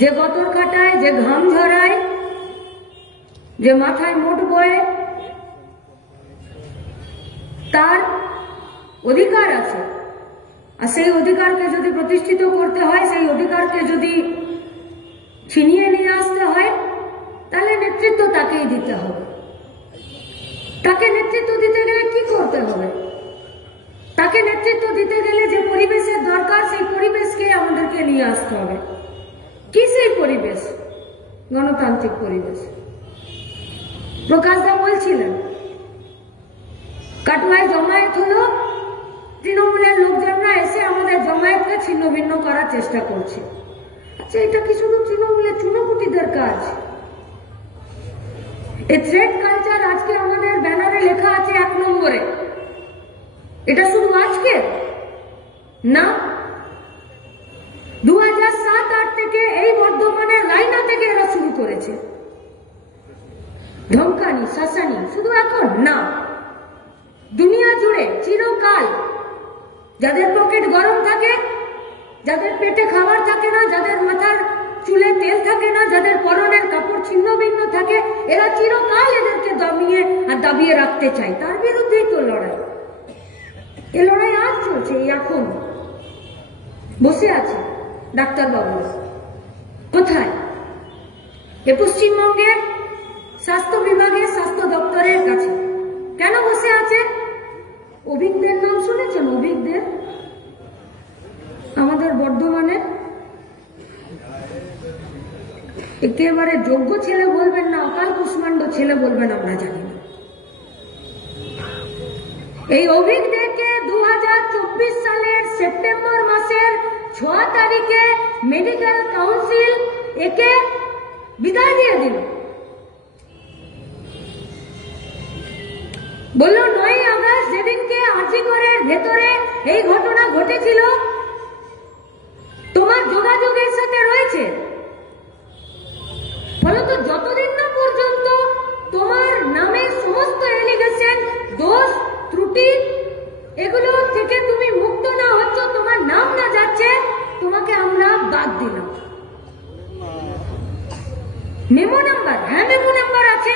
যে গতর কাটায়, যে ঘাম ঝরায়, যে মাথায় মোট বয়ে, তার অধিকার আছে। আর সেই অধিকারকে যদি প্রতিষ্ঠিত করতে হয়, সেই অধিকারকে যদি ছিনিয়ে নিয়ে আসতে হয়, তাহলে নেতৃত্ব তাকেই দিতে হবে। তাকে নেতৃত্ব দিতে গেলে কি করতে হবে? তাকে নেতৃত্ব দিতে গেলে যে পরিবেশের দরকার, সেই পরিবেশকে আমাদেরকে নিয়ে আসতে হবে। কি সেই পরিবেশ? গণতান্ত্রিক পরিবেশ। প্রকাশদা বলছিলেন কাটোয়ায় জমায়েত হলো, তৃণমূলের লোকজনরা এসে আমাদের জমায়েতকে ছিন্ন ভিন্ন করার চেষ্টা করছে। আচ্ছা, এটা কি শুধু তৃণমূলের চুনোপুটিদের কাজ? এই থ্রেড কালচার আজকে আমাদের ব্যানারে লেখা আছে 1 নম্বরে। এটা শুধু আজকে না, 2007-08 থেকে এই বর্ধমানের রায়না থেকে এরা শুরু করেছে ধমকানি, শাসানি। শুধু এখন না, দুনিয়া জুড়ে চিরকাল যাদের পকেট গরম থাকে, যাদের পেটে খাবার থাকে না, যাদের মাথার চুলে তেল থাকে না, যাদের পরনের কাপড় ছিন্ন ভিন্ন থাকে, এরা চিরকাল এদেরকে দমিয়ে আর দাবিয়ে রাখতে চায়। তার বিরুদ্ধেই তো লড়াই। এ লড়াই আজ চলছে। এখন বসে আছে ডাক্তারবাবু কোথায়? এ পশ্চিমবঙ্গের স্বাস্থ্য বিভাগের স্বাস্থ্য দপ্তরের কাছে। কেন বসে আছে? অভিজ্ঞদের নাম শুনেছেন? অভিজ্ঞদের আমাদের বর্ধমানের একেবারে যোগ্য ছেলে বলবেন না, অকাল কুষ্মাণ্ড ছেলে বলবেন, আমরা জানি না। এই অভিজ্ঞদেরকে 2024 সালের সেপ্টেম্বর মাসের 6 তারিখে মেডিকেল কাউন্সিল একে বিদায় দিয়ে দিল। বলল 9 আগস্ট যেদিনকে আজিগরের ভেতরে এই ঘটনা ঘটেছিল, তোমার যোগাযোগের সাথে রয়েছে। ফলত যতদিন না পর্যন্ত তোমার নামে সমস্ত এলিগেশন, দোষ, ত্রুটি এগুলো থেকে তুমি মুক্ত না হচ্ছ, তোমার নাম না যাচ্ছে, তোমাকে আমরা বাদ দিলাম। মেমো নাম্বার, হ্যাঁ মেমো নাম্বার আছে।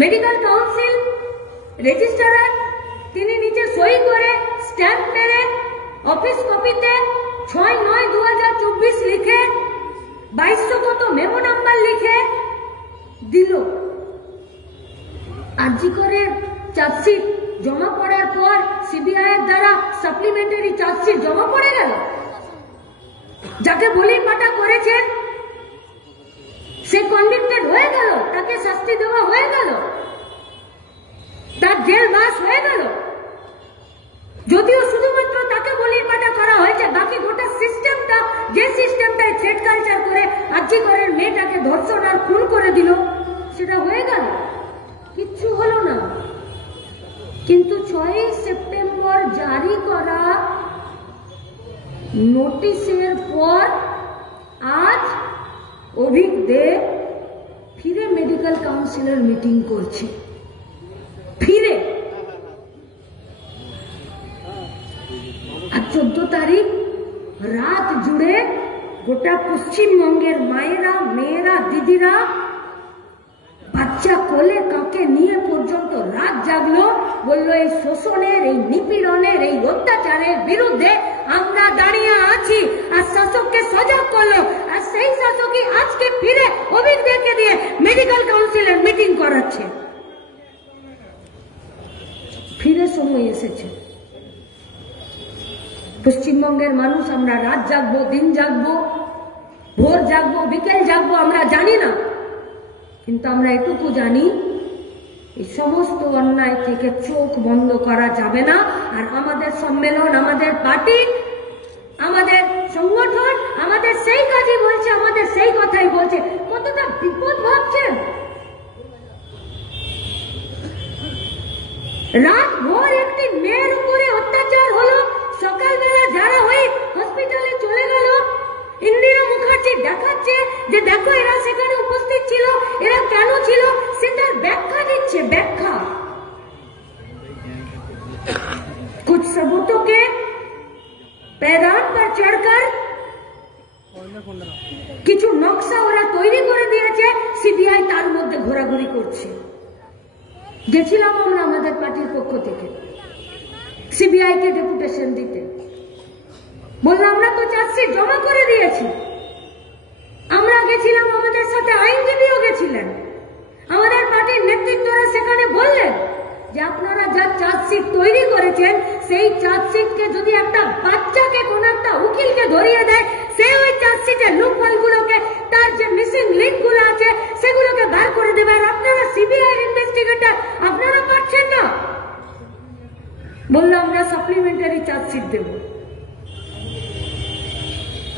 মেডিকেল কাউন্সিল রেজিস্ট্রার তিনি নিচে সই করে স্ট্যাম্প মেরে অফিস কপিতে 6/9/2024 লিখে 2200 কত মেমো নাম্বার লিখে দিল। আরজি করে চার্জশিট জমা পড়ার পর সিবিআই এর দ্বারা সাপ্লিমেন্টারি চার্জশিট জমা পড়ে গেল। যাকে বলি পাটা করেছেন সে কনভিক্টেড হয়ে গেল, তাকে শাস্তি দেওয়া হয়ে গেল, তার জেল বাস হয়ে গেল। যদিও শুধুমাত্র তাকে বলির পাটা করা হয়েছে, বাকি গোটা সিস্টেমটা, যে সিস্টেমটায় থ্রেড কালচার করে আরজি করের মেয়েটাকে ধর্ষণ আর খুন করে দিল, সেটা হয়ে গেল, কিচ্ছু হলো না। কিন্তু 6 সেপ্টেম্বর জারি করা নোটিশের পর আজ অভিজ্ঞ ফিরে মেডিকেল কাউন্সিলের মিটিং করছে। ফিরে আর 14 তারিখ রাত জুড়ে গোটা পশ্চিমবঙ্গের মায়েরা, মেয়েরা, দিদিরা বাচ্চা কোলে কাকে নিয়ে পর্যন্ত রাত জাগলো। বললো এই শোষণের, এই নিপীড়নের, এই অত্যাচারের বিরুদ্ধে আমরা দাঁড়িয়ে আছি। আর শাসককে সজাগ করলো। আর সেই শাসকই আজকে ফিরে অভিজ্ঞদেরকে দিয়ে মেডিকেল কাউন্সিলের মিটিং করাচ্ছে। ফিরে সময় এসেছে। পশ্চিমবঙ্গের মানুষ আমরা রাত জাগবো, দিন জাগবো, ভোর জাগবো, বিকেল জাগবো, আমরা জানি না। কিন্তু আমরা এটুকু জানি, এই সমস্ত অন্যায় থেকে চোখ বন্ধ করা যাবে না। আর আমাদের সম্মেলন, আমাদের পার্টি, আমাদের সংগঠন আমাদের সেই কাজই বলছে, আমাদের সেই কথাই বলছে। কতটা বিপদ ভাবছেন? রাত ভোর একটি মেয়ের উপরে অত্যাচার হলো, সকালবেলা যারা হয়ে হসপিটালে চলে গেল, ইন্দিরা মুখার্জি দেখাচ্ছে যে দেখো এরা সেখানে উপস্থিত ছিল, এরা কেন ছিল, সেটার ব্যাখ্যা দিচ্ছে। ব্যাখ্যা कुछ सबूतों के पैरान पर चढ़कर কিছু নকশা ওরা তৈরি করে দিয়েছে, সিবিআই তার মধ্যে ঘোরাঘুরি করছে। গেছিলাম আমরা আমাদের পার্টির পক্ষ থেকে সিবিআই কে ডেপুটেশন দিতে, বললাম আমরা তো চার্জশিট জমা করে দিয়েছি। আমরা গেছিলাম, আমাদের সাথে আইনজীবীও গেছিলেন, আমাদের পার্টির নেতৃত্বরা সেখানে বললেন যে আপনারা যা চার্জশিট তৈরি করেছেন সেই চার্জশিটকে যদি একটা বাচ্চাকে কোন একটা উকিলকে ধরিয়ে দেয়, সে ওই চার্জশিটের লুপহোলগুলোকে, তার যে মিসিং লিঙ্কগুলো আছে সেগুলোকে বার করে দেবে, আর আপনারা সিবিআই ইনভেস্টিগেটর আপনারা পাচ্ছেন না। বললো আমরা সাপ্লিমেন্টারি চার্জশিট দেব।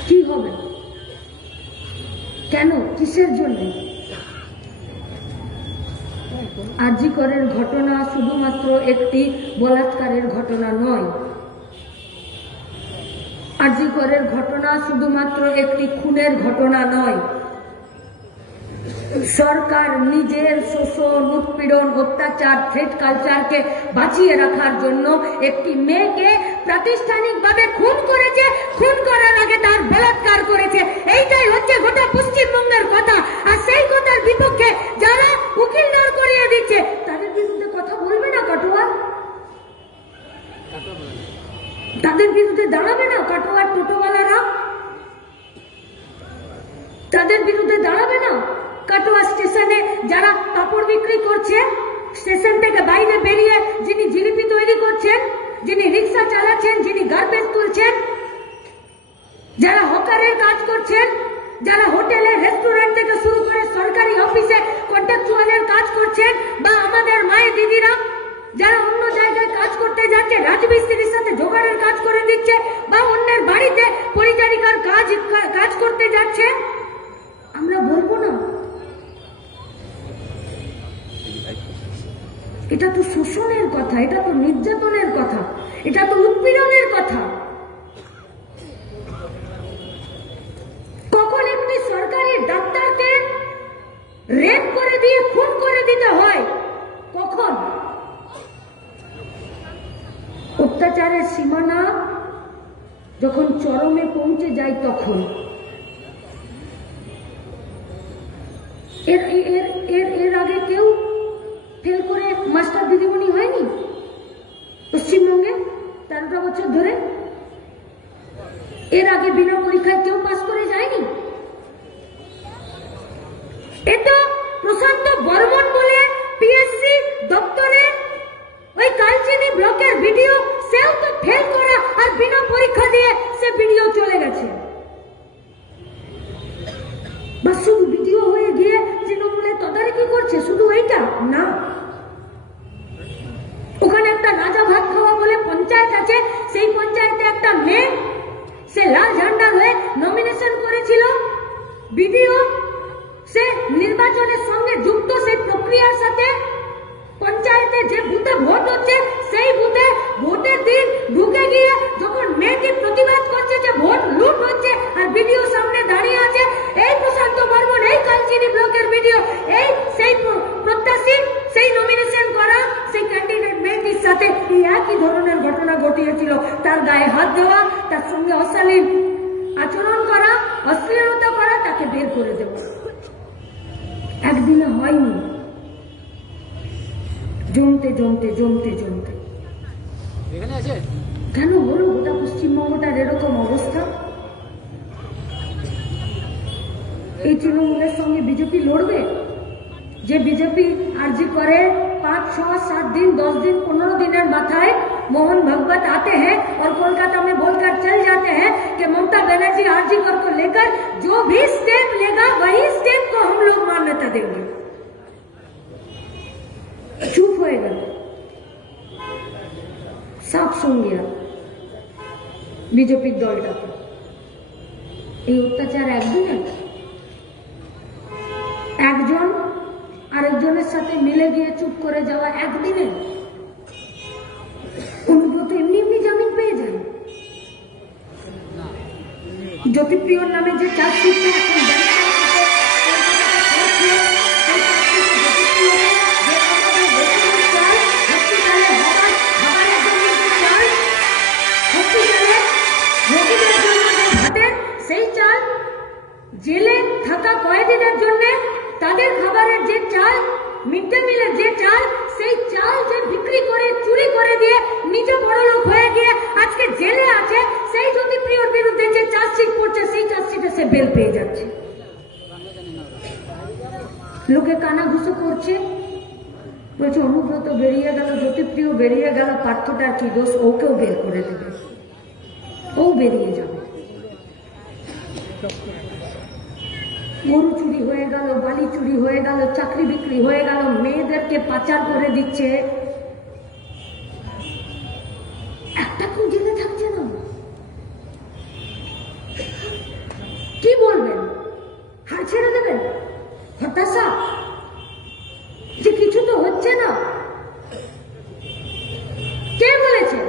কি হবে? কেন? কিসের জন্য? আরজি করের ঘটনা শুধুমাত্র একটি বলাৎকারের ঘটনা নয়, আরজি করের ঘটনা শুধুমাত্র একটি খুনের ঘটনা নয়। সরকার নিজের শোষণ, উৎপীড়ন, অত্যাচার, থ্রেট কালচারকে বাঁচিয়ে রাখার জন্য একটি মেয়েকে প্রাতিষ্ঠানিকভাবে খুন করেছে, খুন করার আগে তার বলাৎকার করেছে। এইটাই হচ্ছে গোটা পশ্চিমবঙ্গের কথা। আর সেই কথার বিপক্ষে যারা উকিল দাঁড় করিয়ে দিচ্ছে তাদের বিরুদ্ধে কথা বলবে না কাটোয়া? তাদের বিরুদ্ধে দাঁড়াবে না কাটোয়ার টোটোওয়ালারা? তাদের বিরুদ্ধে দাঁড়াবে না? কাটোয়া স্টেশনে যারা কাপড় বিক্রি করছে, স্টেশন থেকে বাইরে বেরিয়ে যিনি জিলিপি তৈরি করছেন, যিনি রিক্সা চালাচ্ছেন, যিনি গার্বেজ তুলছেন, যারা হকারের কাজ করছেন, যারা হোটেলে, রেস্টুরেন্ট থেকে শুরু করে সরকারি অফিসে কন্ট্রাকচুয়ালের কাজ করছেন, বা আমাদের মায়ের দিদিরা যারা অন্য জায়গায় কাজ করতে যাচ্ছে, রাজমিস্ত্রির সাথে জোগাড়ের কাজ করে দিচ্ছে, বা অন্যের বাড়িতে পরিচারিকার কাজ করতে যাচ্ছে, আমরা বলবো না? এটা তো শোষণের কথা, এটা তো নির্যাতনের কথা, এটা তো উৎপীড়নের কথা। কখন একটি সরকারি ডাক্তারকে রেপ করে দিয়ে খুন করে দিতে হয়? কখন? অত্যাচারের সীমানা যখন চরমে পৌঁছে যায় তখন। এর আগে কেউ ফেল করে মাস্টার দিদিমণি হয়নি পশ্চিমবঙ্গে 13টা বছর ধরে? এর আগে বিনা পরীক্ষায় কেউ পাস করে যায়নি? এটা প্রশান্ত বর্মন বলে পিএসসি দপ্তরে ওই কালচিনি ব্লকের ভিডিও, সেও তো ফেল করা আর বিনা পরীক্ষা দিয়ে সে ভিডিও চলে গেছে। বা শুধু ভিডিও হয়ে গিয়ে তৃণমূলে তদারকি করছে শুধু এইটা না, ওখানে একটা রাজা ভাত খাওয়া বলে পঞ্চায়েত আছে, সেই পঞ্চায়েতে একটা মেয়ে সে লাল ঝান্ডার হয়ে নমিনেশন করেছিল, ভিডিও সে নির্বাচনের সঙ্গে যুক্ত, সেই প্রক্রিয়ার সাথে পঞ্চায়েতে যে বুথে ভোট হচ্ছে সেই বুথে ভোটের দিন ঢুকে গিয়ে যখন মেয়েটি প্রতিবাদ করছে যে ভোট লুট হচ্ছে আর ভিডিও সামনে দাঁড়িয়ে আছে, এই প্রশান্ত বর্মন, এই কালচিনি ব্লকের ভিডিও, এই সেই প্রত্যাশী, সেই নমিনেশন করা সেই ক্যান্ডিডেট মেয়েটির সাথে এই একই ধরনের ঘটনা ঘটিয়েছিল। তার গায়ে হাত দেওয়া, তার সঙ্গে অশালীন আচরণ করা, অশ্লীলতা করা, তাকে বের করে দেওয়া। একদিনে হয়নি, জমতে জমতে জমতে জমতে কেন হলো গোটা পশ্চিমবঙ্গটার এরকম অবস্থা? এই তৃণমূলের সঙ্গে বিজেপি লড়বে? যে বিজেপি आरजी করে 5, 6, 7 दिन, 10 दिन, 15 दिনের মাথায় मोहन भगवत आते हैं और कोलकाता में बोलकर चल जाते हैं कि ममता बनर्जी आरजी कर को लेकर जो भी स्टेप लेगा वही स्टेप को हम लोग मान्यता देंगे। चुप হয়ে গেল, সাফ সঙ্গীরা বিজেপির দলটাকে। এই অত্যাচার একদিনে একজন আরেকজনের সাথে মিলে গিয়ে চুপ করে যাওয়া একদিনে? অনুব্রত এমনি এমনি জামিন পেয়ে যায়? জ্যোতিপ্রিয়র নামে যে চার্জশিটটা এখন সেই চাল জেলে থাকা কয়েদিদের জন্য তাদের খাবারের যে চাল, মিড ডে মিলের যে চাল, সেই চাল যে বিক্রি করে চুরি করে দিয়ে নিজে বড়লোক হয়ে গিয়ে আজকে জেলে আছে, সেই জ্যোতিপ্রিয়র বিরুদ্ধে যে চার্জশিট করছে সেই চার্জশিটে সে বেল পেয়ে যাচ্ছে। লোকে কানাঘুষো করছে, বলছে অনুব্রত বেরিয়ে গেল, জ্যোতিপ্রিয় বেরিয়ে গেল, পার্থটার কি দোষ, ওকেও বের করে দেবে, ও বেরিয়ে যাবে। গরু চুরি হয়ে গেল, বালি চুরি হয়ে গেল, চাকরি বিক্রি হয়ে গেল, মেয়েদেরকে পাচার করে দিচ্ছে, একটা কেউ জেলে থাকছে না। কি বলবেন? হাল ছেড়ে দেবেন? হতাশা যে কিছু তো হচ্ছে না। কে বলেছে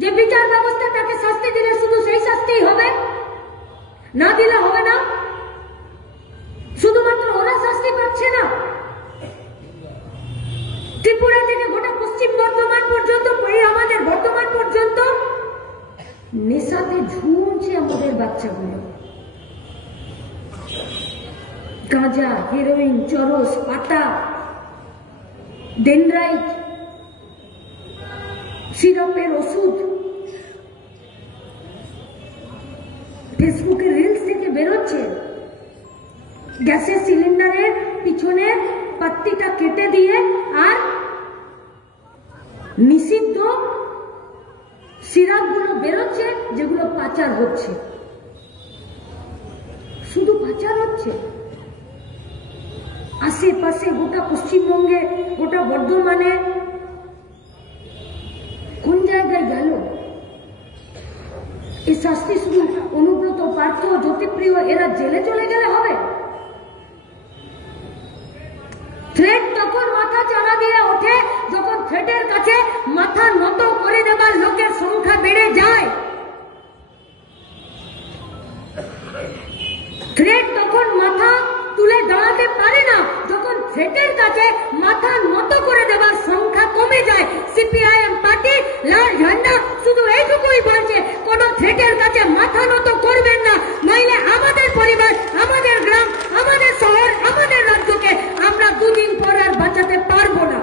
যে বিচার ব্যবস্থা তাকে শাস্তি দিলে শুধু সেই শাস্তিই হবে, না দিলে হবে না? শুধুমাত্র ওরা শাস্তি পাচ্ছে না, ত্রিপুরা থেকে গোটা পশ্চিম বর্ধমান পর্যন্ত, আমাদের বর্ধমান পর্যন্ত নেশাতে ঝুমছে আমাদের বাচ্চাগুলো। গাঁজা, হেরোইন, চরস, পাতা, ডেনড্রাইট, সিরাপের ওষুধ, ফেসবুকে রিলস থেকে বেরোচ্ছে, গ্যাসের সিলিন্ডারের পিছনে পাত্তিটা কেটে দিয়ে আর নিষিদ্ধ সিরাপগুলো বেরোচ্ছে যেগুলো পাচার হচ্ছে, শুধু পাচার হচ্ছে। আশেপাশে গোটা পশ্চিমবঙ্গে, গোটা বর্ধমানে কোন জায়গায় গেল এই শাস্তি? শুধু অনুব্রত, পার্থ, জ্যোতিপ্রিয় এরা জেলে চলে গেলে হবে? থ্রেট তখন মাথা চাড়া দিয়ে ওঠে যখন থ্রেটের কাছে মাথা নত করে দেবার লোকের সংখ্যা বেড়ে যায়। থ্রেট তখন মাথা তুলে দাঁড়াতে পারে না যখন থ্রেটের কাছে মাথা নত করে দেবার সংখ্যা কমে যায়। সিপিআইএম পার্টি লাল ঝান্ডা শুধু এইটুকুই বলছে, কোন থ্রেটের কাছে মাথা নত করবেন না, নইলে আমাদের পরিবার, আমাদের গ্রাম, আমাদের শহর, আমাদের রাজ্যকে আমরা দুদিন পর আর বাঁচাতে পারবো না।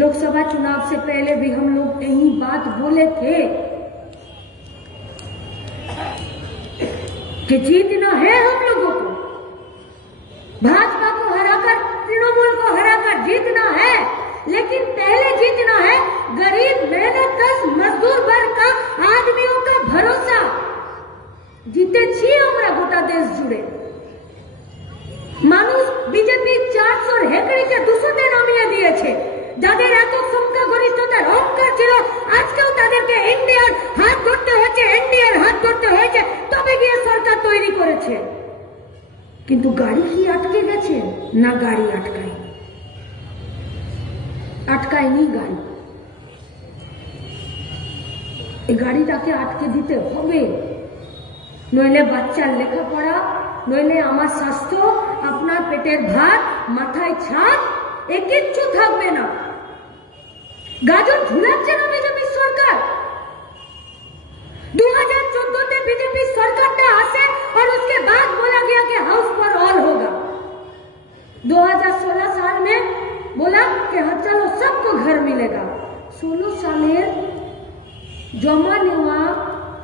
लोकसभा चुनाव से पहले भी हम लोग यही बात बोले थे कि जीतना है हम लोगों को, भाजपा को हराकर, तृणमूल को हराकर जीतना है, लेकिन पहले जीतना है गरीब मेहनतकश मजदूर वर्ग का, आदमियों का भरोसा। জিতেছি আমরা গোটা দেশ জুড়ে। মানুষ বিজেপি 400 হেকড়িকে 200-তে নামিয়ে দিয়েছে। যাদের এত সংখ্যা গরিষ্ঠতার অহংকার ছিল, আজকেও তাদেরকে ইন্ডিয়ার হাত ধরতে হয়েছে, এনডিএর হাত ধরতে হয়েছে, তবে গিয়ে সরকার তৈরি করেছে। কিন্তু গাড়ি কি আটকে গেছে? না, গাড়ি আটকায়নি গাড়ি। এই গাড়িটাকে আটকে দিতে হবে, নইলে বাচ্চার লেখাপড়া, নইলে আমার স্বাস্থ্য, আপনার পেটের ভাত, মাথায় ছাদ, এ কিচ্ছু থাকবে না। গাজর ঝুলাচ্ছে না বিজেপি সরকার। 2014 में बीजेपी सरकार ने आसे और उसके बाद बोला गया कि हाउस फॉर ऑल होगा। 2016 साल में बोला कि हाँ चलो सबको घर मिलेगा। 16 সালের জমা নেওয়া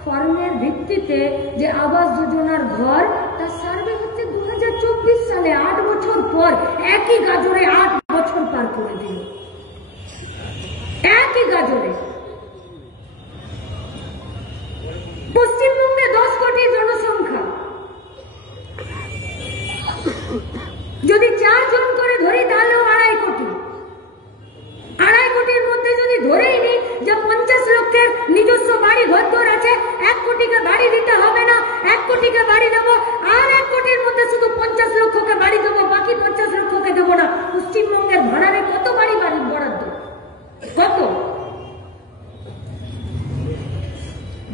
ফর্মের ভিত্তিতে যে আবাস যোজনার ঘর, তার সার্ভে হচ্ছে 2024 সালে, 8 বছর পর। একই গাজরে 8 বছর পার করে দিল, একই গাজরে। পশ্চিমবঙ্গে 10 কোটি জনসংখ্যা, যদি 4 জন করে ধরি তাহলেও 2.5 কোটি। 2.5 কোটির মধ্যে যদি ধরেই নি যে 50 লক্ষের নিজস্ব বাড়ি ঘর আছে, 1 কোটিকে বাড়ি দিতে হবে না, 1 কোটিকে বাড়ি দেবো, আর 1 কোটির মধ্যে শুধু 50 লক্ষকে বাড়ি দেবো, বাকি 50 লক্ষকে দেবো না। পশ্চিমবঙ্গের ভাড়ারে কত বাড়ি বরাদ্দ? কত?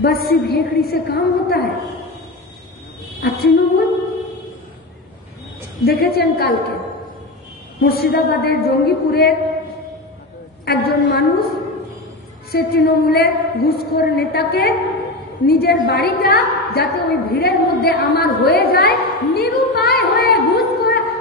बस सिर्फ हेकड़ी से काम होता है। আর তৃণমূল দেখেছেন কালকে মুর্শিদাবাদের জঙ্গিপুরের একজন মানুষ, সে তৃণমূলের ঘুষখোর নেতাকে নিজের বাড়িটা যাতে ওই ভিড়ের মধ্যে আমার হয়ে যায়, নিরুপায় হয়ে ঘুষ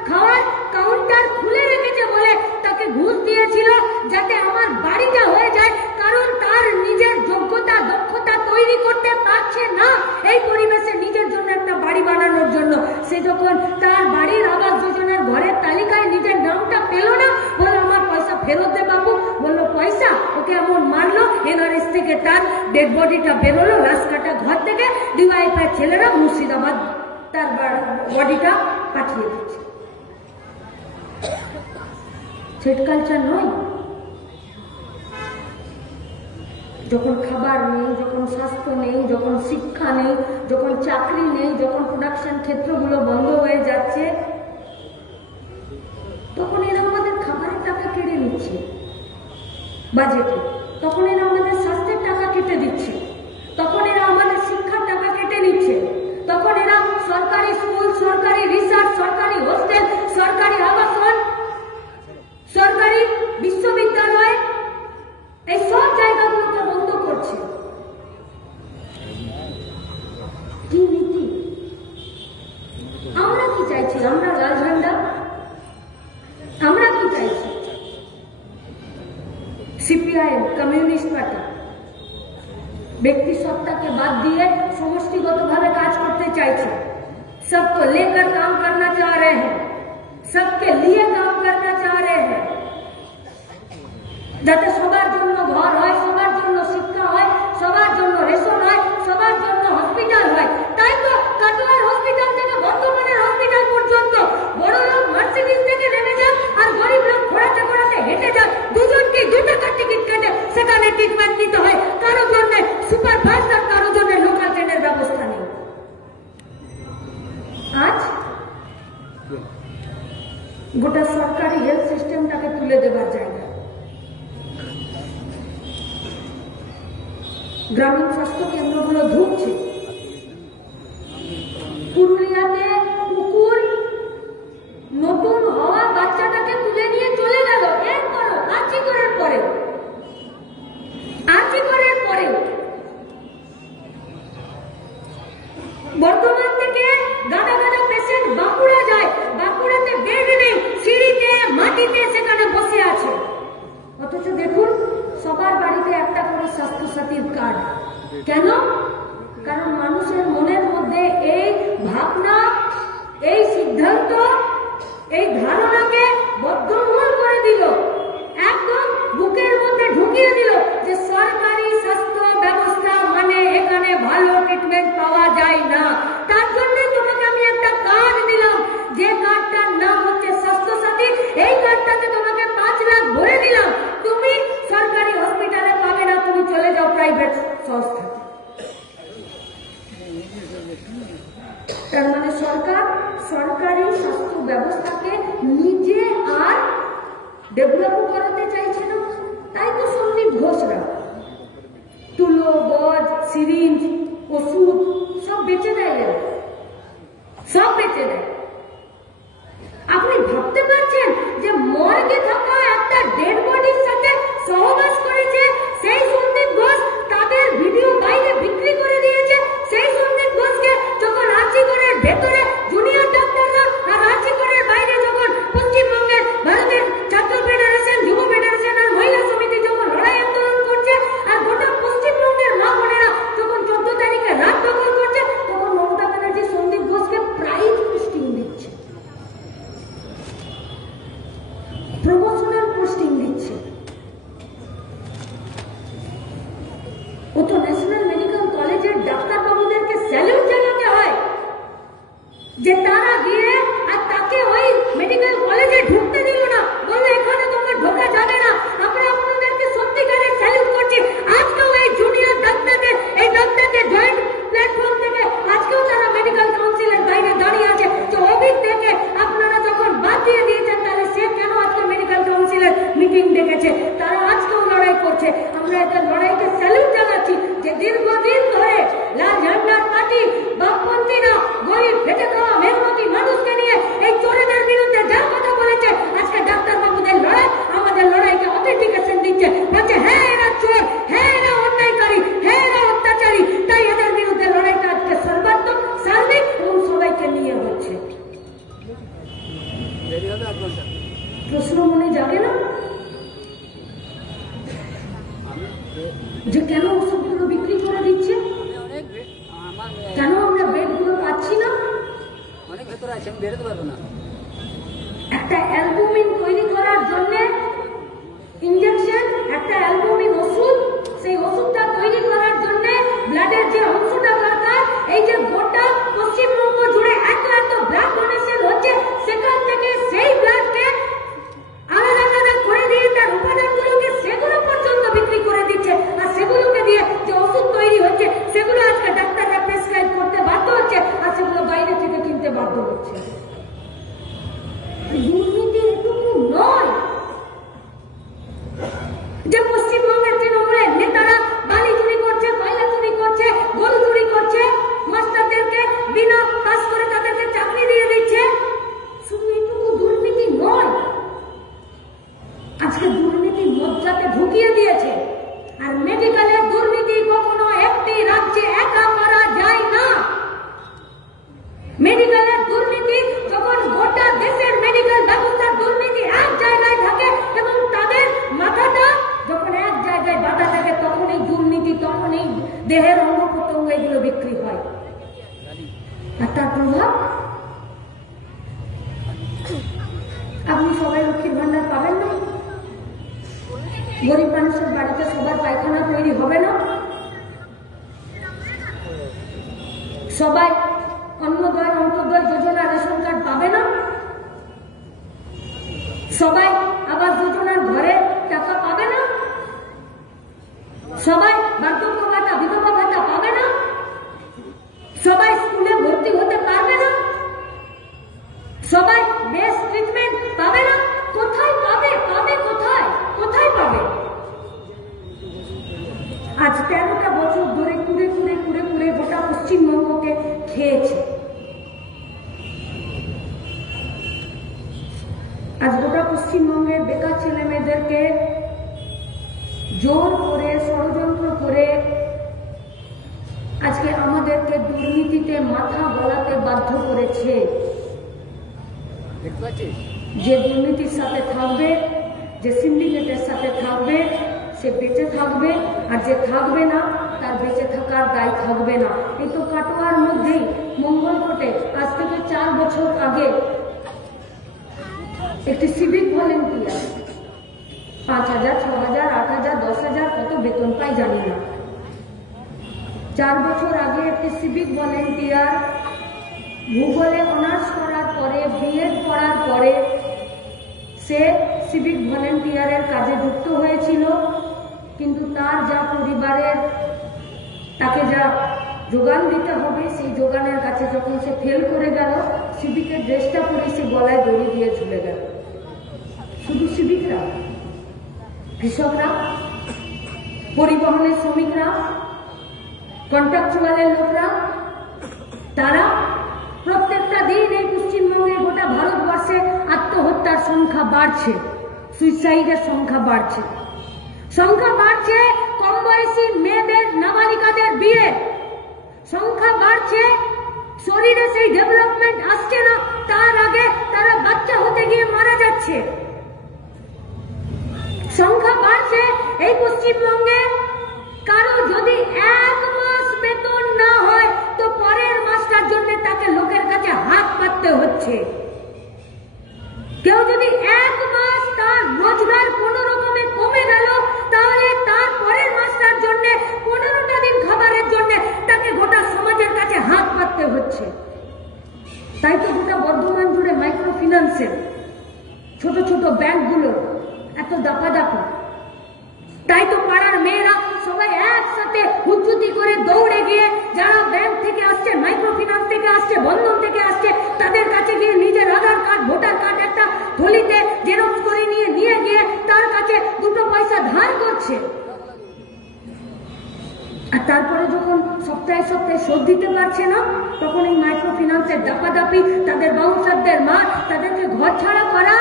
খাওয়ার কাউন্টার খুলে রেখেছে বলে তাকে ঘুষ দিয়েছিল যাতে আমার বাড়িটা হয়ে যায়, কারণ তার নিজের যোগ্যতা দক্ষতা তৈরি করতে পারছে না এই পরিবেশে নিজের জন্য একটা বাড়ি বানানোর জন্য। সে যখন তার বাড়ির আবাস যোজনার ঘরের তালিকায় নিজের নামটা পেল না, বললো আমার পয়সা ফেরত দে বাবু। বললো পয়সা? ওকে এমন মারলো, এনআরএস থেকে তার ডেড বডিটা বেরোলো লাশ কাটা ঘর থেকে, ডিওয়াইফাই ছেলেরা মুর্শিদাবাদ তার বডিটা পাঠিয়ে দিচ্ছে। থ্রেড কালচার নয়? যখন খাবার নেই, যখন স্বাস্থ্য নেই, যখন শিক্ষা নেই, যখন চাকরি নেই, যখন প্রোডাকশন ক্ষেত্রগুলো বন্ধ হয়ে যাচ্ছে, তখন এরা আমাদের খাবারের টাকা কেড়ে নিচ্ছে বাজেটে, তখন এরা আমাদের স্বাস্থ্যের টাকা কেটে দিচ্ছে, তখন এরা আমাদের শিক্ষার টাকা কেটে নিচ্ছে, তখন এরা সরকারি স্কুল, সরকারি রিসার্চ, সরকারি হোস্টেল, সরকারি আবাসন, সরকারি বিশ্ববিদ্যালয়, এই সব জায়গাগুলোকে বন্ধ করছে। কি নীতি? আমরা কি চাইছি? আমরা লাল ঝান্ডা? আমরা কি চাইছি? সিপিআইএম, কমিউনিস্ট পার্টি ব্যক্তি सत्ता বাদ দিয়ে সমষ্টিগতভাবে কাজ করতে চাইছে। सबको लेकर काम करना चाह रहे हैं, सबके लिए काम करना चाह रहे हैं, যাতে সবার জন্য ঘর হয়, সবার জন্য শিক্ষা হয়, সবার জন্য রেশন হয়, সবার জন্য হসপিটাল হয়। তাই তো কাটোয়ার হসপিটাল থেকে বর্ধমানের হসপিটাল পর্যন্ত বড় লোক মার্সিডিজ থেকে নেমে যান আর গরিব লোক ঘোরাতে ঘোরাতে হেঁটে যান, দুজনকে 2 টাকার টিকিট কেটে সেখানে ট্রিটমেন্ট নিতে হয়। কারো জন্য সুপারফাস্ট আর কারো জন্য লোকাল ট্রেনের ব্যবস্থা নেই। আজ গোটা সরকারি হেলথ সিস্টেমটাকে তুলে দেবার জায়গা গ্রামীণ স্বাস্থ্য কেন্দ্রগুলো ঢুকছে। পুরুলিয়াতে কুকুর নতুন হওয়া বাচ্চাটাকে তুলে নিয়ে চলে গেল, এরপরও আর্চিকরের পরেও বর্ধমান থেকে গাদা গাদা পেশেন্ট বাঁকুড়া যায়, বাঁকুড়াতে বেড নেই, সিঁড়িতে মাটিতে সেখানে বসে আছে। অথচ দেখুন সবার বাড়িতে একটা করে স্বাস্থ্য সাথীর কার্ড। কেন? কারণ মানুষের মনের মধ্যে এই ভাবনা, এই সিদ্ধান্ত, এই ধারণাকে বদ্ধমূল করে দিল, একদম বুকের মধ্যে ঢুকিয়ে দিল যে সরকারি স্বাস্থ্য ব্যবস্থা মানে এখানে ভালো ট্রিটমেন্ট পাওয়া যায় না। তার জন্য তোমাকে আমি একটা কার্ড দিলাম, যে কার্ডটার নাম হচ্ছে স্বাস্থ্য সাথী। এই কার্ডটাতে তোমাকে 5 লাখ ভরে দিলাম, তুমি সরকারি হসপিটালে পাবে না, তুমি চলে যাও প্রাইভেট সংস্থা। তার মানে সরকার সরকারি স্বাস্থ্য ব্যবস্থাকে নিজে আর ডেভেলপ করাতে চাইছে না। তাই তো সন্দীপ ঘোষরা তুলো, গজ, সিরিঞ্জ, ওষুধ সব বেচে দেয়, সব বেচে দেয়। আপনি ভাবতে পারছেন যে মর্গে থাকা একটা ডেড বডির সাথে সহবাস করেছে সেই সন্দীপ ঘোষ, তাদের ভিডিও বাইরে বিক্রি করে দিয়েছে। সেই সন্দীপ ঘোষকে যখন আর্চিকরের ভেতরে জুনিয়র ডাক্তাররা আর আর্চিকরের বাইরে যখন পশ্চিমবঙ্গের ভারতের ছাত্র ফেডারেশন, যুব ফেডারেশন আর মহিলা সমিতি যখন লড়াই আন্দোলন করছে আর গোটা পশ্চিমবঙ্গের মা বোনেরা যখন 14 তারিখে রাত দখল করছে, তখন মমতা ব্যানার্জি সন্দীপ ঘোষকে প্রাইজ পোস্টিং দিচ্ছে, প্রমোশনাল পোস্টিং দিচ্ছে। বেরোতে পারবো না। একটা অ্যালবুমিন তৈরি করার জন্য ইনজেকশন, একটা অ্যালবুমিন ওষুধ, সেই ওষুধটা তৈরি করার জন্য ব্লাডের যে অংশটা দরকার, এই যে গোটা পশ্চিমবঙ্গ জুড়ে এত এত ব্লাড ডোনেশন হচ্ছে, সেখান থেকে সেই ব্লাডকে আলাদা আলাদা করে দিয়ে তার উপাদানগুলোকে সেগুলো পর্যন্ত বিক্রি করে দিচ্ছে। আর সেগুলোকে দিয়ে যে ওষুধ তৈরি হচ্ছে সেগুলো আজকে ডাক্তাররা প্রেসক্রাইব করতে বাধ্য হচ্ছে, আর সেগুলো বাইরে থেকে কিনতে বাধ্য হচ্ছে। দুর্নীতি এটুকু নয় যে পশ্চিমবঙ্গের তৃণমূলের নেতারা বালি চুরি করছে, কয়লা চুরি করছে, গরু চুরি করছে, মাস্টারদেরকে বিনা কাজ করে তাদেরকে চাকরি দিয়ে দিচ্ছে। শুধু এটুকু দুর্নীতি নয়, আজকে দুর্নীতি মজ্জাতে ঢুকিয়ে দিয়েছে। আর মেডিকেলের দুর্নীতি কখনো একটি রাজ্যে একা করা যায় না। মেডিকেলের দুর্নীতি যখন গোটা দেশের মেডিকেল ব্যবস্থার দুর্নীতি এক জায়গায় থাকে এবং তাদের মাথাটা যখন এক জায়গায় বাঁধা থাকে, তখন এই দুর্নীতি, তখন এই দেহের অঙ্গ প্রত্যঙ্গ এগুলো বিক্রি হয়। আর তার প্রভাব আপনি সবাই লক্ষ্মীর ভান্ডার পাবেন না, গরিব মানুষের বাড়িতে সবার পায়খানা তৈরি হবে না, সবাই অন্নদান অন্তর্দয় যোজনা রেশন কার্ড পাবে না, সবাই আবাস যোজনার ঘরে টাকা পাবে না, সবাই বার্ধক্য ভাতা বিধবা ভাতা পাবে না, সবাই স্কুলে ভর্তি হতে পারবে না, সবাই বেস্ট ট্রিটমেন্ট পাবে না। কোথায় পাবে? পাবে কোথায়? কোথায় পাবে? আজ 13টা বছর ধরে কুড়ে কুড়ে কুড়ে কুড়ে গোটা পশ্চিমবঙ্গকে খেয়েছে। আজ গোটা পশ্চিমবঙ্গের বেকার ছেলে মেয়েদেরকে জোর করে, ষড়যন্ত্র করে আজকে আমাদেরকে দুর্নীতিতে মাথা গলাতে বাধ্য করেছে। যে দুর্নীতির সাথে থাকবে, যে সিন্ডিকেটের সাথে থাকবে, সে বেঁচে থাকবে, আর যে থাকবে না তার বেঁচে থাকার দায় থাকবে না। এই তো কাটোয়ার মধ্যেই মঙ্গলকোটে আজ থেকে 4 বছর আগে একটি সিভিক ভলেন্টিয়ার 5,000, 6,000, 8,000, 10,000 কত বেতন পায় জানি না। 4 বছর আগে একটি সিভিক ভলেন্টিয়ার ভূগোলে অনার্স করার পরে, বিএড করার পরে সে সিভিক ভলেন্টিয়ারের কাজে যুক্ত হয়েছিল। কিন্তু তার যা পরিবারের তাকে যা যোগান দিতে হবে, সেই যোগানের কাছে যখন সে ফেল করে গেল, সিভিকের ড্রেসটা পরে সে গলায় দড়ি দিয়ে ঝুলে গেল। শুধু সিভিকরা, কৃষকরা, পরিবহনের শ্রমিকরা, কন্ট্রাকচুয়ালের লোকরা, তারা প্রত্যেকটা দিন এই পশ্চিমবঙ্গে, গোটা ভারতবর্ষে আত্মহত্যার সংখ্যা বাড়ছে, সুইসাইডের সংখ্যা বাড়ছে, সংখ্যা বাড়ছে কম বয়সী মেয়েদের, নাবালিকাদের বিয়ে সংখ্যা বাড়ছে। শরীরে সেই ডেভেলপমেন্ট আসছে না, তার আগে তারা বাচ্চা হতে গিয়ে মারা যাচ্ছে। সংখ্যা বাড়ছে এই পশ্চিমবঙ্গে। কারো যদি 1 মাস বেতন না হয় তো পরের মাসটার জন্য তাকে লোকের কাছে হাত পাততে হচ্ছে। কেউ যদি 1 মাস তার রোজগার কোনো রকমে কমে গেল, তাহলে তার পরের মাসটার জন্য 15টা দিন খাবারের জন্য তাকে গোটা সমাজের কাছে হাত পাততে হচ্ছে। তাই তো গোটা বর্ধমান জুড়ে মাইক্রো ফিন্যান্সের ছোট ছোট ব্যাংকগুলো এত দাপাদাপি। তাই তো পাড়ার মেয়েরা সবাই একসাথে হুজ্জুতি করে দৌড়ে গিয়ে, যারা ব্যাংক থেকে আসছে, মাইক্রো ফিন্যান্স থেকে আসছে, বন্ধন থেকে আসছে, তাদের কাছে গিয়ে নিজের আধার কার্ড, ভোটার কার্ড একটা থলিতে জেরক্স করে নিয়ে গিয়ে তার কাছে 2 পয়সা ধার করছে। আর তারপরে যখন সপ্তাহে সপ্তাহে শোধ দিতে পারছে না, তখন এই মাইক্রো ফিন্যান্সের দাপাদাপি, তাদের বাউন্সারদের মার, তাদেরকে ঘর ছাড়া করা,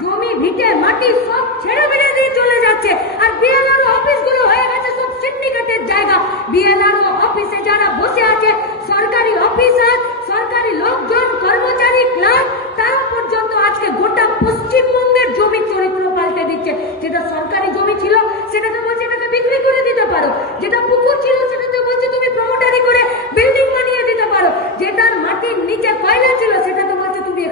জমি ভিটে মাটি সব ছেড়ে বেড়ে দিয়ে চলে যাচ্ছে। আর বিএলআরও অফিসগুলো হয়ে গেছে সব সিন্ডিকেটের জায়গা। বিএলআরও অফিসে যারা বসে আছে, সরকারি অফিসার, সরকারি লোকজন, কর্মচারী, ক্লার্ক, তারা পর্যন্ত আজকে গোটা পশ্চিমবঙ্গের জমি চরিত্র পাল্টে দিচ্ছে। যেটা সরকারি জমি ছিল সেটাকে বলছে এটাকে বিক্রি করে দিতে পারো, যেটা পুকুর ছিল সেটাতে বলছে তুমি প্রমোটারি করে বিল্ডিং বানিয়ে দিতে পারো, যেটার মাটির নিচে কয়লা ছিল সেটাতে বলছে তুমি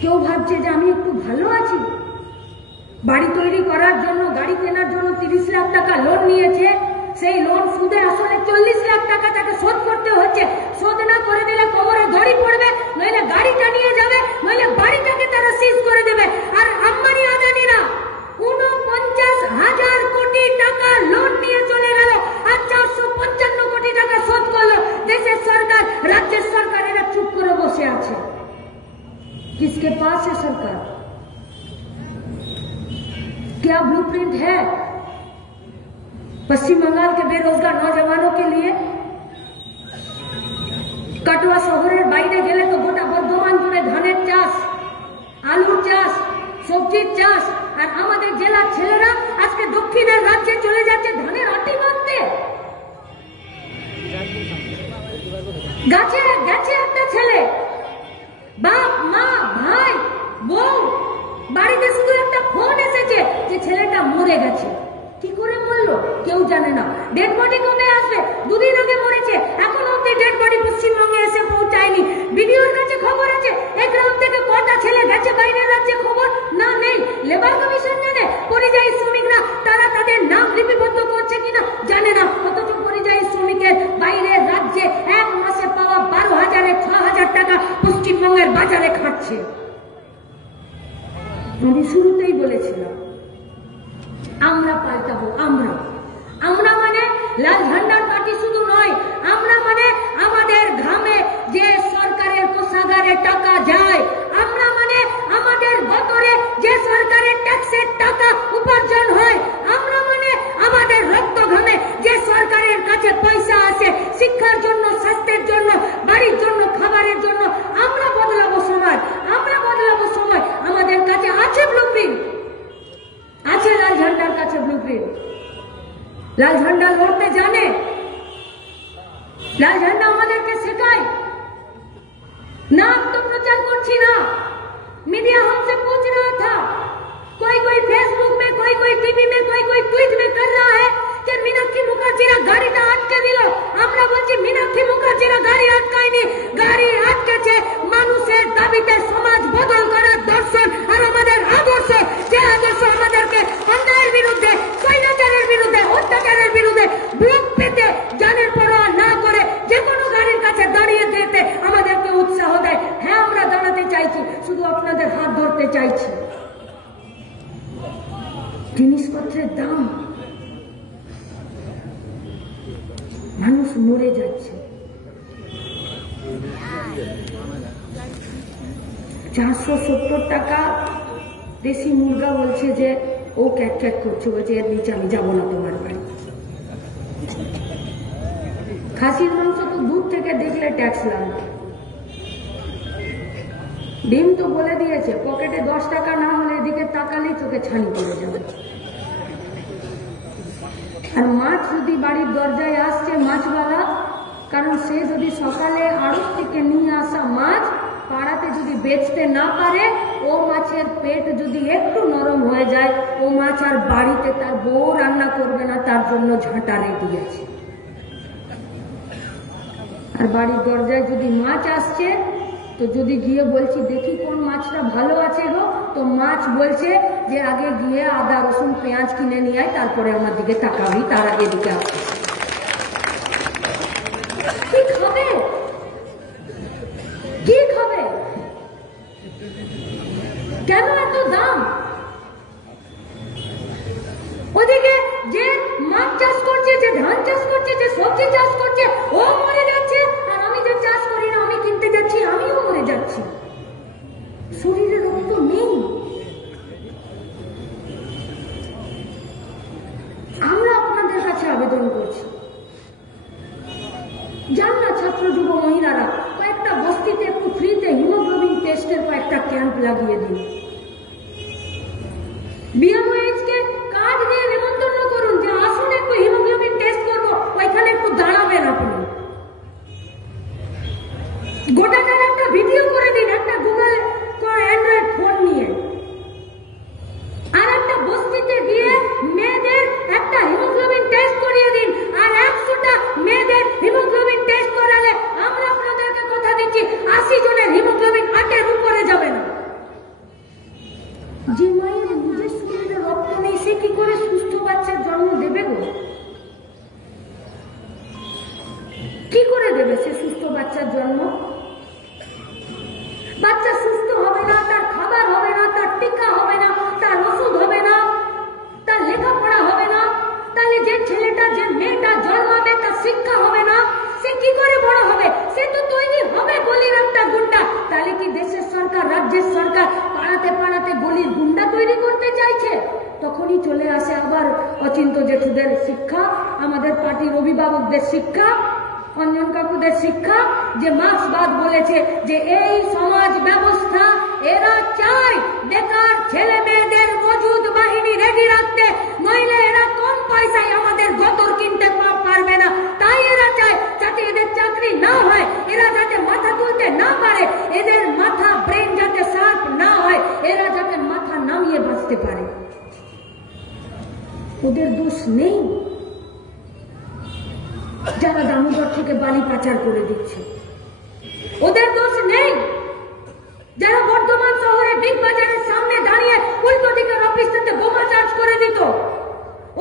কেউ ভাবছে যে আমি একটু ভালো আছি। বাড়ি তৈরি করার জন্য, গাড়ি কেনার জন্য 30 লাখ টাকা লোন নিয়েছে, সেই লোন সুদে আসলে 40 লাখ টাকা তাকে শোধ করতে হচ্ছে। শোধ না করে দিলে কোমরে দড়ি পড়বে, নইলে গাড়িটা নিয়ে যাবে, নইলে বাড়িটাকে তারা সিজ করে দেবে। আর আম্বানি আদানিরা 49,000 কোটি টাকা লোন নিয়ে চলে গেল, আর 455 কোটি টাকা শোধ করলো দেশের সরকার। রাজ্যের সরকার এরা চুপ করে বসে আছে। किसके पास है सरकार? क्या ब्लूप्रिंट है पश्चिम बंगाल के बेरोजगार नौजवानों के लिए? কাটোয়া শহরের বাইরে গেলে তো গোটা বর্ধমান জুড়ে ধানের চাষ, আলুর চাষ, সবজির চাষ। আর আমাদের জেলার ছেলেরা আজকে দক্ষিণের রাজ্যে চলে যাচ্ছে ধানের আটি বাঁধতে। গাছে গেছে একটা ছেলে, বাপ মা ভাই বউ, বাড়িতে শুধু একটা ফোন এসেছে যে ছেলেটা মরে গেছে। কি করে মরলো কেউ জানে না। ডেড বডি কবে আসবে? দুদিন আগে মরেছে, এখন অব্দি ডেড বডি পশ্চিমবঙ্গে এসে পৌঁছায়নি। বিডিওর কাছে খবর আছে এই গ্রাম থেকে কটা ছেলে গেছে বাইরের রাজ্যে, খবর না নেই। লেবার কমিশন জানে, পরিযায়ী শ্রমিকরা তারা তাদের নাম লিপিবদ্ধ করছে কিনা জানে না। অথচ পরিযায়ী শ্রমিকের বাইরের রাজ্যে এক মাসে পাওয়া 12,000 6,000 টাকা পশ্চিমবঙ্গের বাজারে খাচ্ছে। আমি শুরুতেই বলেছিলাম আমরা পাল্টাবো। আমরা মানে লাল ঝান্ডার পার্টি শুধু নয়, আমরা মানে আমাদের ঘামে যে সরকারের কোষাগারে টাকা যায়, আমরা মানে আমাদের গতরে যে সরকারের ট্যাক্সের টাকা উপার্জন হয়, আমরা মানে আমাদের রক্ত ঘামে যে সরকারের কাছে পয়সা আসে শিক্ষার জন্য, স্বাস্থ্যের জন্য, বাড়ির জন্য, খাবারের জন্য। আমরা বদলাবো সমাজ, আমরা বদলাবো সময়। আমাদের কাছে আছে ব্লুপ্রিন্ট, আছে লাল ঝান্ডার কাছে ব্লুপ্রিন্ট। লাল ঝান্ডা লড়তে জানে, লাল ঝান্ডা আমাদেরকে শেখায় না। আত্মপ্রচার করছি না, मीडिया हमसे पूछ रहा था, कोई फेसबुक में, कोई टीवी में, कोई ट्वीट में कर रहा है कि मीनाक्षी मुखार्जीरा गाड़ीটা আটকে দিল। আমরা বলছি मीनाक्षी মুখার্জিরা গাড়ি আটকায়নি, গাড়ি আটকেছে মানুষের দাবিতে সমাজ বদল করার দর্শন আর আমাদের আদর্শ। যে আদর্শ আমাদেরকে অন্যায়ের বিরুদ্ধে, স্বৈরাচারের বিরুদ্ধে, অত্যাচারের বিরুদ্ধে বুক পেতে জানের পরোয়া না করে যে কোনো গাড়ির কাছে দাঁড়িয়ে যেতে আমাদেরকে উৎসাহ দেয়। হ্যাঁ, আমরা দাঁড়াতে চাইছি, শুধু আপনাদের হাত ধরতে চাইছি। জিনিসপত্রের দাম, মানুষ মরে যাচ্ছে। 470 টাকা দেশি মুরগা বলছে যে ও ক্যাক ক্যাক করছে, বলছে এর নিচে আমি যাবো না তোমার বাড়ি। খাসির মাংস তো দূর থেকে দেখলে ট্যাক্স লাগবে। ডিম তো বলে দিয়েছে পকেটে 10 টাকা না হলে এদিকে তাকালেই চোখে ছানি পড়ে যাবে। আর মাছ যদি বাড়ির দরজায় আসছে মাছওয়ালা, কারণ সে যদি সকালে আড়ত থেকে নিয়ে আসা মাছ পাড়াতে যদি বেচতে না পারে, ও মাছের পেট যদি একটু নরম হয়ে যায়, ও মাছ আর বাড়িতে তার বউ রান্না করবে না, তার জন্য ঝাঁটা রেডি আছে। আর বাড়ির দরজায় যদি মাছ আসছে, তো যদি গিয়ে বলছি দেখি কোন মাছটা ভালো আছে গো, তো মাছ বলছে যে আগে গিয়ে আদা রসুন পেঁয়াজ কিনে নিয়ে আয়, তারপরে আমার দিকে তাকাবি, তার আগে দিকে আসবে। কি খাবে, কি খাবে? কেন এত দাম? ওদিকে যে মাছ চাষ করছে, যে ধান চাষ করছে, যে সবজি চাষ করছে, ও মরে যাচ্ছে। আর আমি যে চাষ করি না, আমি কিনতে যাচ্ছি, আমিও মরে যাচ্ছি। শরীরে রক্ত নেই। আমরা আপনাদের কাছে আবেদন করছি, যান না ছাত্র যুব মহিলারা কয়েকটা বস্তিতে একটু ফ্রিতে হিমোগ্লোবিন টেস্টের কয়েকটা ক্যাম্প লাগিয়ে দিন। BMOH কে কার্ড দিয়ে নিমন্ত্রণ করুন যে আসুন একটু হিমোগ্লোবিন টেস্ট করবো, ওইখানে একটু দাঁড়াবেন আপনি। গোটাটার একটা ভিডিও করে দিন, একটা গুগল অ্যান্ড্রয়েড ফোন নিয়ে, আর একটা বস্তিতে গিয়ে মেয়েদের একটা হিমোগ্লোবিন টেস্ট করিয়ে দিন। আর 100টা মেয়েদের হিমোগ্লোবিন টেস্ট করালে আমরা আপনাদেরকে কথা দিচ্ছি 80 জনের হিমোগ্লোবিন 8-এর উপরে যাবে না। দেশের সরকার, রাজ্যের সরকার পাড়াতে পাড়াতে গলির গুন্ডা তৈরি করতে চাইছে, তখনই চলে আসে আবার অচিন্ত জেঠুদের শিক্ষা, আমাদের পার্টির অভিভাবকদের শিক্ষা, অঞ্জন কাকুদের শিক্ষা, যে মার্ক্সবাদ বলেছে যে এই সমাজ ব্যবস্থা এরা চায় বেকার ছেলে মেয়েদের মজুদ বাহিনী রেডি রাখতে, নইলে এরা কম পয়সায় আমাদের গতর কিনতে পারবে না। তাই এরা চায় যাতে এদের চাকরি না হয়, এরা যাতে মাথা তুলতে না পারে, এদের মাথা ব্রেন যাতে শার্প না হয়, এরা যাতে মাথা নামিয়ে বাঁচতে পারে। ওদের দোষ নেই যারা দামোদর থেকে বালি পাচার করে দিচ্ছে, ওদের দোষ নেই যারা বর্ধমান শহরে বিগ বাজারের সামনে দাঁড়িয়ে উল্টো দিকের অফিস থেকে বোমা চার্জ করে দিত,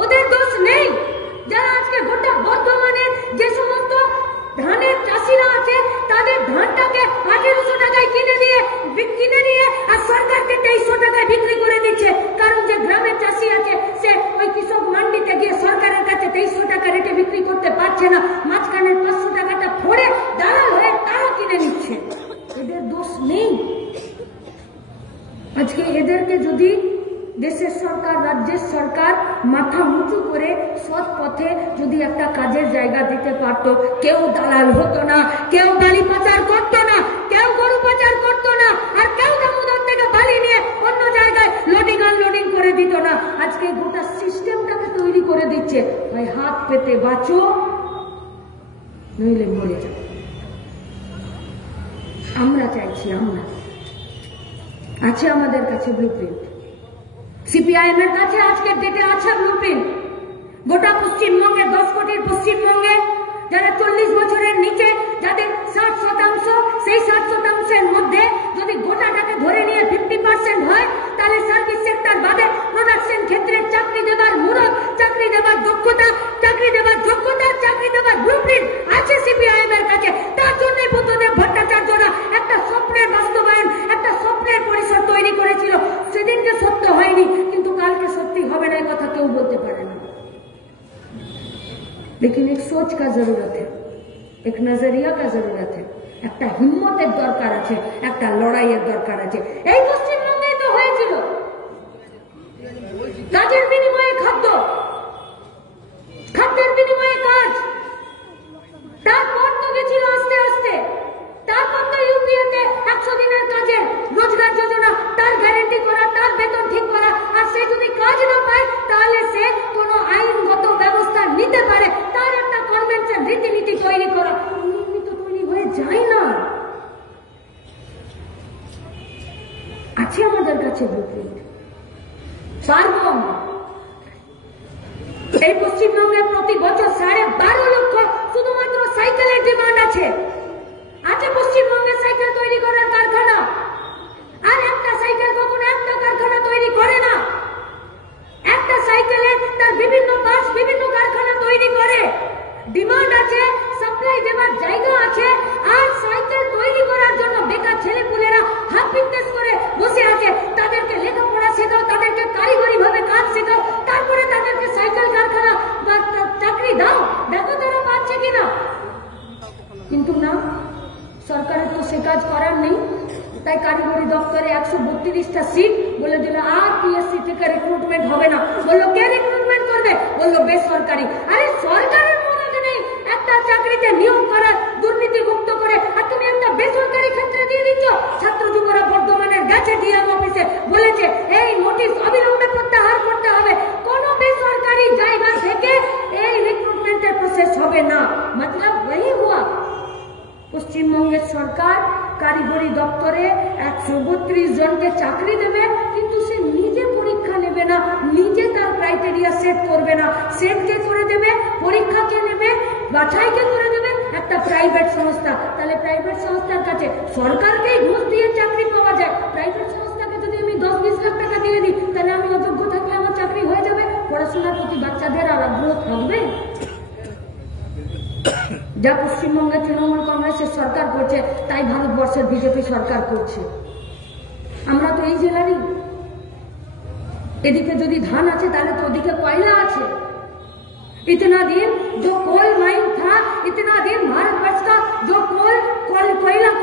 ওদের দোষ নেই যারা আজকে গোটা বর্ধমানের যে সমস্ত ধানের চাষিরা আছে তাদের ধানটাকে 1800 টাকায় কিনে নিয়ে আর সরকারকে 2300 টাকায় বিক্রি করে দিচ্ছে। কারণ যে গ্রামের চাষি আছে সে ওই কৃষক মান্ডিতে গিয়ে সরকারের কাছে 2300 টাকা রেটে বিক্রি করতে পারছে না, মাঝখানের 500 টাকাটা ফোড়ে দালাল হয়ে তারা কিনে নিচ্ছে। এদের দোষ নেই। আজকে এদেরকে যদি দেশের সরকার, রাজ্যের সরকার মাথা উঁচু করে সৎ পথে যদি একটা কাজের জায়গা দিতে পারত, কেউ দালাল হতো না, কেউ বালি পাচার করতো না, কেউ গরু পাচার করতো না, আর কেউ দামোদর থেকে বালি নিয়ে অন্য জায়গায় লোডিং আনলোডিং করে দিত না। আজকে গোটা সিস্টেমটাকে তৈরি করে দিচ্ছে, ভাই হাত পেতে বাঁচো নইলে মরে যাও। আমরা চাইছি, আমরা আছে আমাদের কাছে ব্লুপ্রিন্ট, সিপিআইএম এর কাছে আজকের ডেটে আছে ব্লুপ্রিন্ট। গোটা পশ্চিমবঙ্গে 10 কোটির পশ্চিমবঙ্গে যারা 40 বছরের নিচে যাদের 60%, সেই 60%-এর মধ্যে যদি গোটাটাকে ধরে নিয়ে 50% হয়, তাহলে সার্ভিস সেক্টর বাদে প্রোডাকশন ক্ষেত্রে চাকরি দেবার মুরত, চাকরি দেবার দক্ষতা, চাকরি দেবার যোগ্যতা, চাকরি দেবার ব্লুপ্রিন্ট আছে সিপিআইএম এর কাছে। তার জন্যই বুদ্ধদেব ভট্টাচার্যরা একটা স্বপ্নের বাস্তবায়ন, একটা স্বপ্নের পরিসর তৈরি করেছিল। সেদিনকে সত্য হয়নি, কিন্তু কালকে সত্যি হবে না, কথা কেউ বলতে পারে না। लेकिन एक सोच का जरूरत है, एक नजरिया का जरूरत है, একটা হিম্মতের দরকার আছে, একটা লড়াইয়ের দরকার আছে। এই পশ্চিমবঙ্গে তো হয়েছিল কাজের বিনিময়ে খাদ্য, খাদ্যের বিনিময়ে কাজ, তারপর তো গেছিল আস্তে আস্তে, তারপর তো ইউপিএতে 100 দিনের কাজের রোজগার যোজনা, তার গ্যারেন্টি করা, তার বেতন ঠিক করা, আর সে যদি কাজ না পায় তাহলে সে কোনো আইনগত ব্যবস্থা নিতে পারে, তার একটা কনভেনশন রীতিনীতি তৈরি করা। এমনি তো তৈরি হয়ে যায় না। আছে আমাদের কাছে ব্লুপ্রিন্ট, পারবো আমরা। এই পশ্চিমবঙ্গে প্রতি বছর 12.5 লক্ষ শুধুমাত্র সাইকেলের ডিমান্ড আছে। আছে পশ্চিমবঙ্গে সাইকেল তৈরি করার কারখানা, আর একটা সাইকেল কখনো একটা কারখানা তৈরি করে না। একটা সাইকেলের তার বিভিন্ন পার্টস বিভিন্ন কারখানা তৈরি করে। ডিমান্ড আছে, সাপ্লাই দেওয়ার জায়গা আছে, আর সাইকেল তৈরি করার জন্য বেকার ছেলেপুলেরা হাফ ফিটনেস করে বসে আছে। তাদেরকে লেখাপড়া শেখাও, তাদেরকে কারিগরি ভাবে কাজ শেখাও, তারপরে তাদেরকে সাইকেল কারখানা বা চাকরি দাও। দেখো তারা পাচ্ছে কিনা। কিন্তু না, সরকারের তো সে কাজ করার নেই। তাই কারিগরি দপ্তরে 132টা সিট বলে দিল, আর পিএসসি থেকে রিক্রুটমেন্ট হবে না। বললো কে রিক্রুটমেন্ট করবে? বললো বেসরকারি। আরে সরকারের মনে নেই একটা চাকরিতে নিয়োগ করার, দুর্নীতি মুক্ত করে, আর তুমি একটা বেসরকারি ক্ষেত্রে দিয়ে দিচ্ছ। ছাত্র যুবরা বর্ধমানের গেছে ডিএম অফিসে, বলেছে এই নোটিশ অবিলম্বে প্রত্যাহার করতে হবে। কোন বেসরকারি জায়গা থেকে এই রিক্রুটমেন্টের প্রসেস হবে না। মতলব वही हुआ, পশ্চিমবঙ্গের সরকার কারিগরি দপ্তরে 132 জনকে চাকরি দেবে, কিন্তু সে নিজে পরীক্ষা নেবে না, নিজে তার ক্রাইটেরিয়া সেট করবে না। সেট কে করে দেবে? পরীক্ষা কে নেবে? বাছাই কে করে দেবে? একটা প্রাইভেট সংস্থা। তাহলে প্রাইভেট সংস্থার কাছে সরকারকেই ঘুষ দিয়ে চাকরি পাওয়া যায়। প্রাইভেট সংস্থাকে যদি আমি 10-20 লাখ টাকা দিয়ে দিই, তাহলে আমি অযোগ্য থাকলে আমার চাকরি হয়ে যাবে। পড়াশোনার প্রতি বাচ্চাদের আর আগ্রহ থাকবে? যা পশ্চিমবঙ্গে তৃণমূল কংগ্রেসের সরকার করছে, তাই ভারতবর্ষের বিজেপি সরকার করছে। আমরা তো এই জেলারই। এদিকে যদি ধান আছে তাহলে তো ওদিকে কয়লা আছে, इतना दिन जो कोल माइन था, इतना दिन भारतवर्ष का जो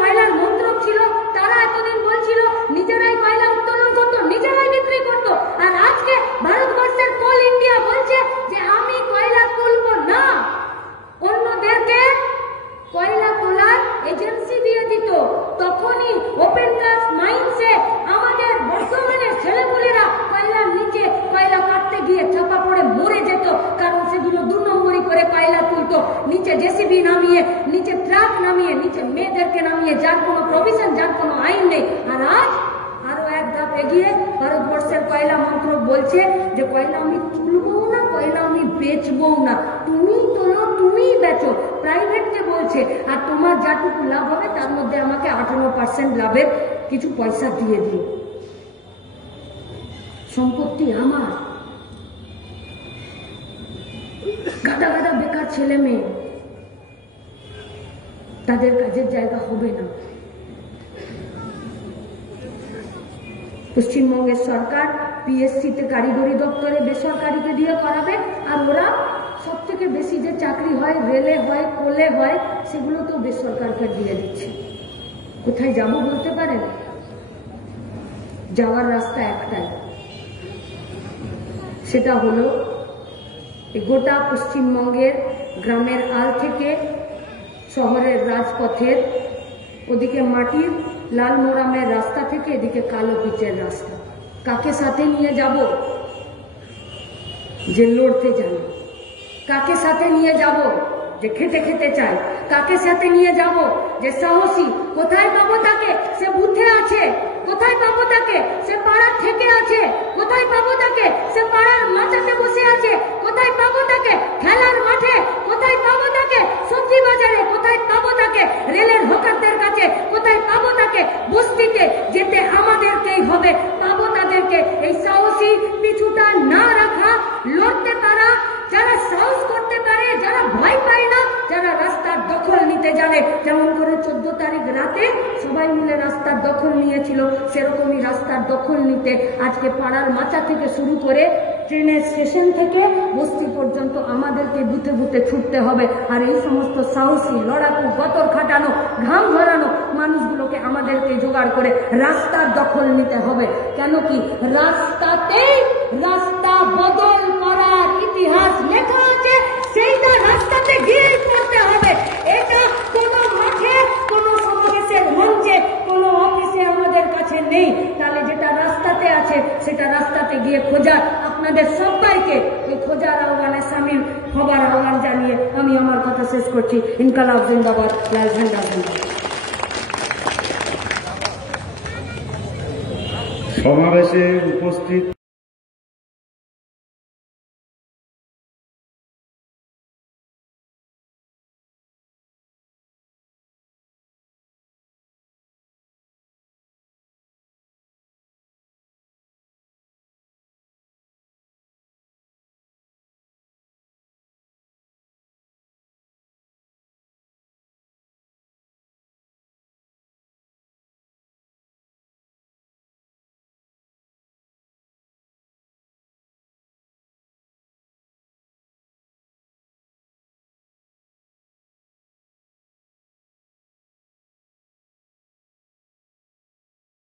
কয়লার মন্ত্রক ছিল, তারা এতদিন বলছিল নিজেরাই কয়লা উত্তোলন করতো, নিজেরাই বিক্রি করতো। আর আজকে ভারতবর্ষের কোল ইন্ডিয়া বলছে যে আমি কয়লা তুলবো না, অন্যদেরকে কয়লা তোলার এজেন্সি দিয়ে দিত। তখনই ওপেন কাস্ট মাইন্সে আমাদের বর্তমানের ছেলেপুলেরা কয়লার নিচে কয়লা কাটতে গিয়ে চাপা পড়ে মরে যেত, কারণ সেগুলো 2 নম্বরই করে কয়লা তুলতো, নিচে জেসিবি নামিয়ে, নিচে ট্রাক নামিয়ে, নিচে মেয়েদেরকে নামিয়ে, যার কোনো প্রভিশন, যার কোনো আইন নেই। আর আজ আরো এক ধাপ এগিয়ে ভারতবর্ষের কয়লা মন্ত্রক বলছে যে কয়লা আমি তুলবো না, কয়লা আমি বেচবো না, তুমি তোলো, তুমি বেচো, প্রাইভেটকে বলছে। আর তোমার যাটুকু লাভ হবে তার মধ্যে আমাকে 58% লাভের কিছু পয়সা দিয়ে দিও। সম্পত্তি আমার, গাদা গাদা বেকার ছেলে মেয়ে, তাদের কাজের জায়গা হবে না। পশ্চিমবঙ্গের সরকার পিএসসিতে কারিগরি দপ্তরে বেসরকারিকে দিয়ে করাবে, আর ওরা সব থেকে বেশি যে চাকরি হয়, রেলে হয়, কোলে হয়, সেগুলো তো বেসরকারকে দিয়ে দিচ্ছে। কোথায় যাব বলতে পারেন? যাওয়ার রাস্তা একটাই, সেটা হলো গোটা পশ্চিমবঙ্গের গ্রামের আল থেকে শহরের রাজপথের ওদিকে মাটির লাল মোরামের রাস্তা থেকে এদিকে কালো পিচের রাস্তা। কাকে সাথে নিয়ে যাব যে লড়তে জানে? কাকে সাথে নিয়ে যাব যে খেতে খেতে চায়? কাকে সাথে নিয়ে যাব যে সাহসী? কোথায় পাবো তাকে? সে বুথে আছে। কোথায় পাবো তাকে? সে পাড়ার থেকে আছে। কোথায় পাবো তাকে? সে পাড়ার মাচাতে বসে আছে। কোথায় পাবো তাকে? খেলার মাঠে। কোথায় পাবো তাকে? সবজি বাজারে। কোথায় পাবো তাকে? রেলের হকারদের কাছে। কোথায় পাবো তাকে? বস্তিতে যেতে আমাদেরকেই হবে। পাবো তাদেরকে। এই সাহসী পিছুটা না রাখা, লড়তে পারা, যারা সাহস করতে পারে, যারা ভয় পায় না, যারা রাস্তার দখল নিতে জানে। যেমন করে 14 তারিখ রাতে সবাই মিলে রাস্তার দখল নিয়েছিল, সেরকমই রাস্তার দখল নিতে আজকে পাড়ার মাচা থেকে শুরু করে ট্রেনের স্টেশন থেকে বস্তি পর্যন্ত আমাদেরকে বুথে বুথে ছুটতে হবে। আর এই সমস্ত সাহসী, লড়াকু, গতর খাটানো, ঘাম ঝরানো মানুষগুলোকে আমাদেরকে জোগাড় করে রাস্তার দখল নিতে হবে। কেন কি রাস্তাতেই রাস্তা বদল করার ইতিহাস লেখা আছে, সেইটা রাস্তাতে গিয়ে করতে হবে। এটা কোনো মাঠে, কোনো সমাবেশের মঞ্চে, কোনো অফিসে আমাদের কাছে নেই। তাহলে যেটা রাস্তাতে আছে সেটা রাস্তাতে গিয়ে খোঁজার, আপনাদের সবাইকে এই খোঁজার আহ্বানে সামিল হবার আহ্বান জানিয়ে আমি আমার কথা শেষ করছি। ইনকালাব জিন্দাবাদ, লাল ঝান্ডা জিন্দাবাদ। সমাবেশে উপস্থিত